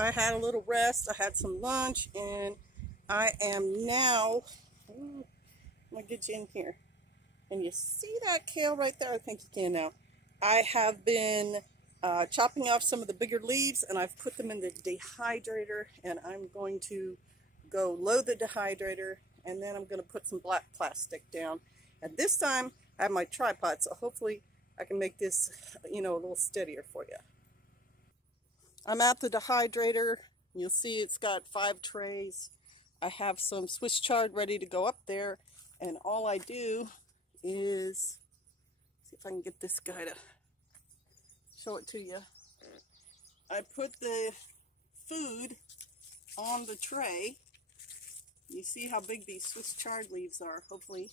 I had a little rest, I had some lunch, and I am now, I'm gonna get you in here. And you see that kale right there? I think you can now. I have been chopping off some of the bigger leaves, and I've put them in the dehydrator, and I'm going to go load the dehydrator, and then I'm going to put some black plastic down. And this time I have my tripod, so hopefully I can make this, you know, a little steadier for you. I'm at the dehydrator. You'll see it's got 5 trays. I have some Swiss chard ready to go up there, and all I do is, see if I can get this guy to show it to you. I put the food on the tray. You see how big these Swiss chard leaves are, hopefully.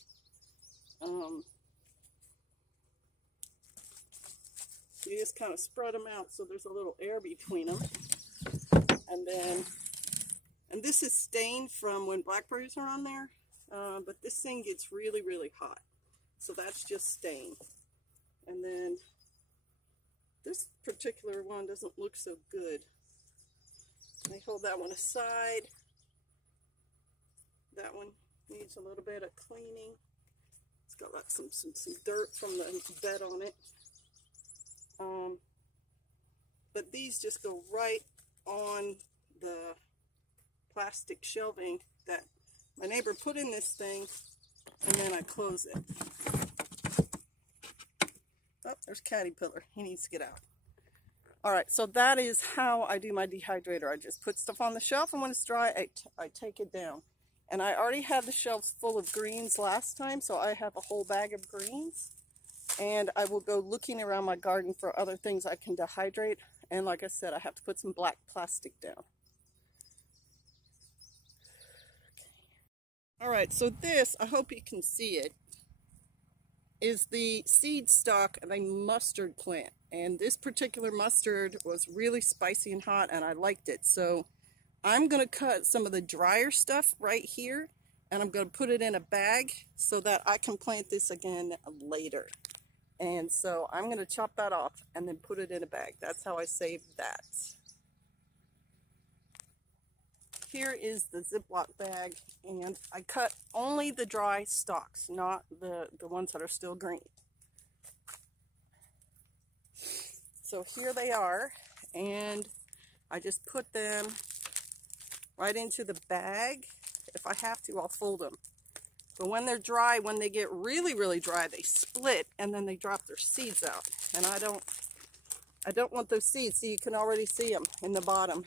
You just kind of spread them out so there's a little air between them. And this is stained from when blackberries are on there, but this thing gets really, really hot. So that's just stain. And then this particular one doesn't look so good. I hold that one aside. That one needs a little bit of cleaning. It's got like some dirt from the bed on it. But these just go right on the plastic shelving that my neighbor put in this thing, and then I close it. Oh, there's Caterpillar. He needs to get out. Alright, so that is how I do my dehydrator. I just put stuff on the shelf, and when it's dry, I take it down. And I already had the shelves full of greens last time, so I have a whole bag of greens. And I will go looking around my garden for other things I can dehydrate. And like I said, I have to put some black plastic down. Okay. Alright, so this, I hope you can see it, is the seed stalk of a mustard plant. And this particular mustard was really spicy and hot, and I liked it. So I'm going to cut some of the drier stuff right here, and I'm going to put it in a bag so that I can plant this again later. And so I'm going to chop that off and then put it in a bag. That's how I saved that. Here is the Ziploc bag, and I cut only the dry stalks, not the ones that are still green. So here they are, and I just put them right into the bag. If I have to, I'll fold them. But when they're dry, when they get really, really dry, they split and then they drop their seeds out. And I don't want those seeds. See, you can already see them in the bottom.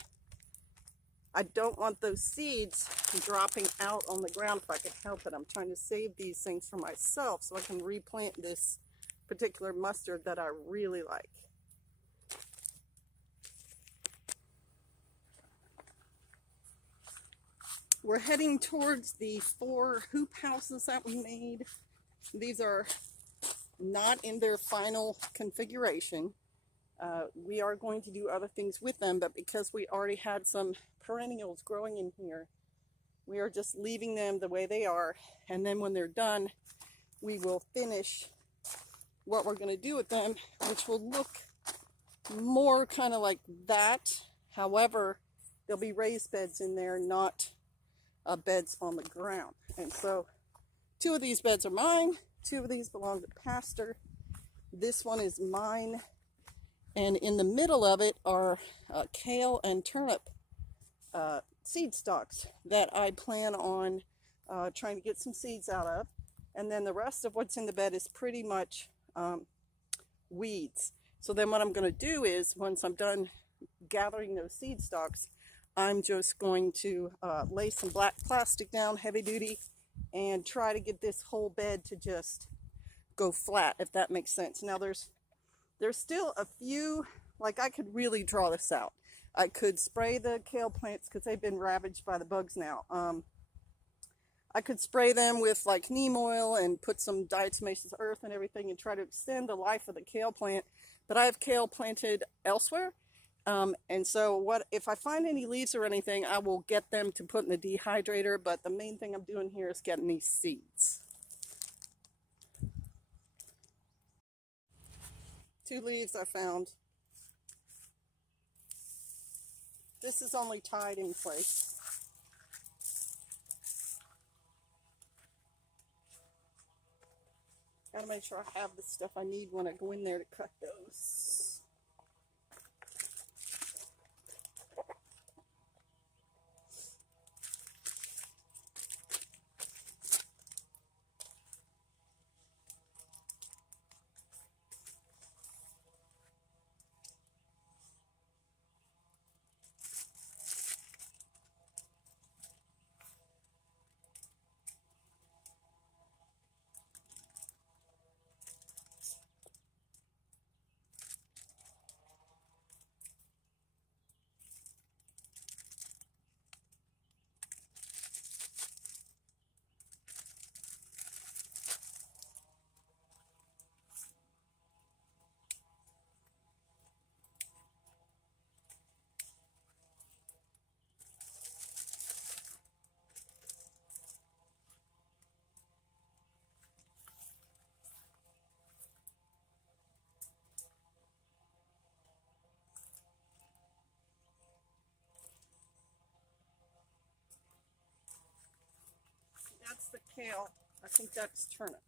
I don't want those seeds dropping out on the ground if I can help it. I'm trying to save these things for myself so I can replant this particular mustard that I really like. We're heading towards the 4 hoop houses that we made. These are not in their final configuration. We are going to do other things with them, but because we already had some perennials growing in here, we are just leaving them the way they are. And then when they're done, we will finish what we're going to do with them, which will look more kind of like that. However, there'll be raised beds in there, not beds on the ground. And so 2 of these beds are mine, 2 of these belong to Pastor. This one is mine, and in the middle of it are kale and turnip seed stalks that I plan on trying to get some seeds out of. And then the rest of what's in the bed is pretty much weeds. So then what I'm going to do is, once I'm done gathering those seed stalks, I'm just going to lay some black plastic down, heavy duty, and try to get this whole bed to just go flat, if that makes sense. Now there's still a few, like I could really draw this out. I could spray the kale plants because they've been ravaged by the bugs now. I could spray them with like neem oil and put some diatomaceous earth and everything and try to extend the life of the kale plant. But I have kale planted elsewhere. And so what if I find any leaves or anything, I will get them to put in the dehydrator, but the main thing I'm doing here is getting these seeds. 2 leaves I found. This is only tied in place. Gotta make sure I have the stuff I need when I go in there to cut those. That's the kale. I think that's turnip.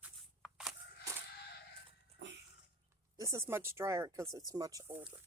This is much drier because it's much older.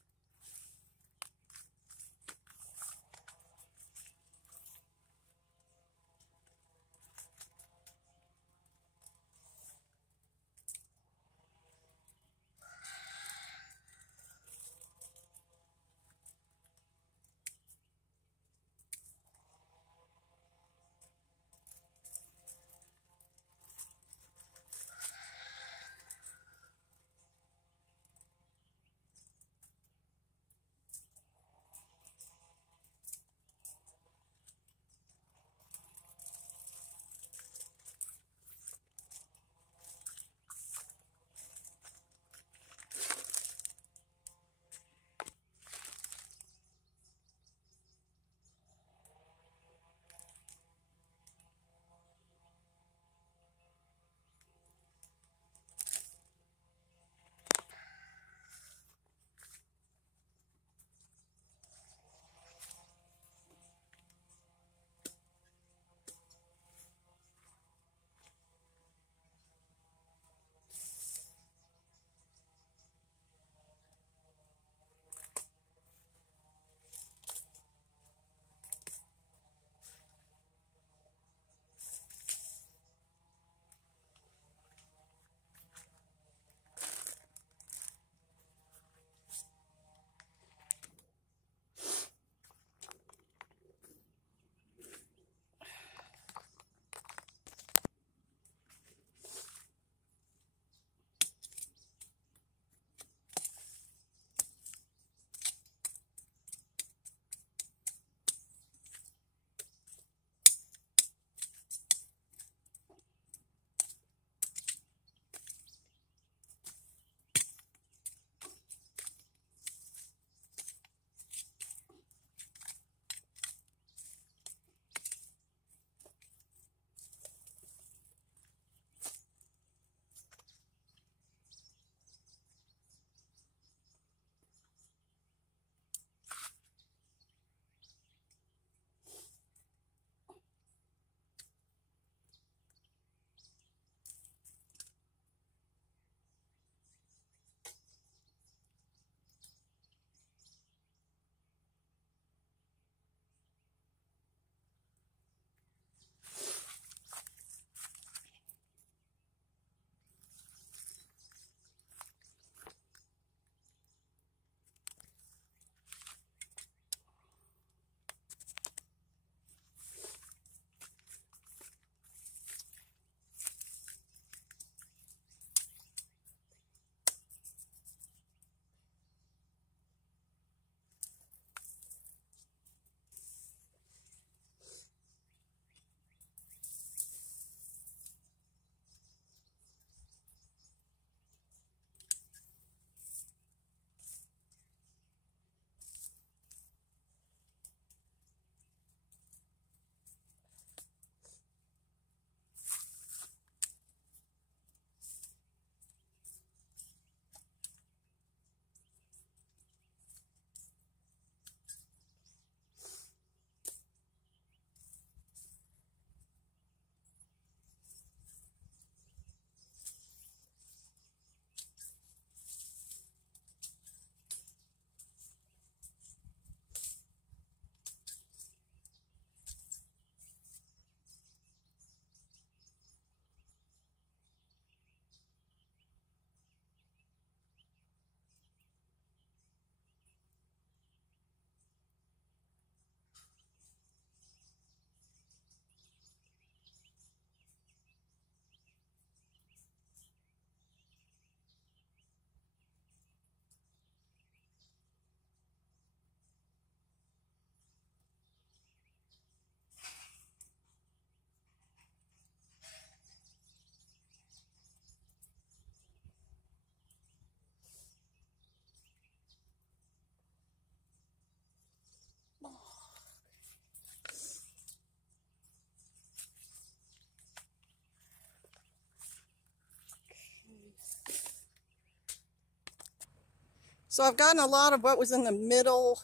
So I've gotten a lot of what was in the middle,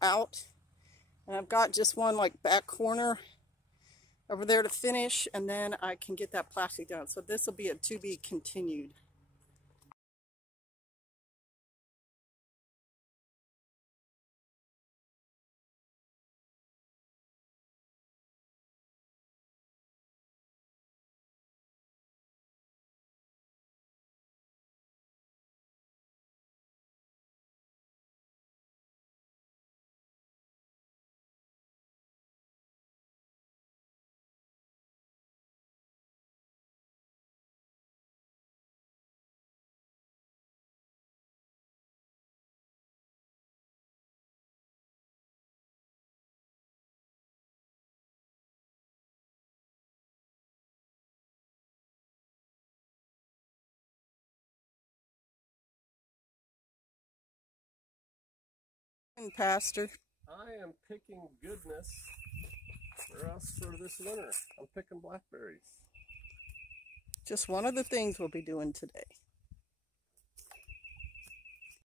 out. And I've got just one like back corner over there to finish, and then I can get that plastic done. So this will be a to be continued. Pastor, I am picking goodness for us for this winter. I'm picking blackberries. just one of the things we'll be doing today.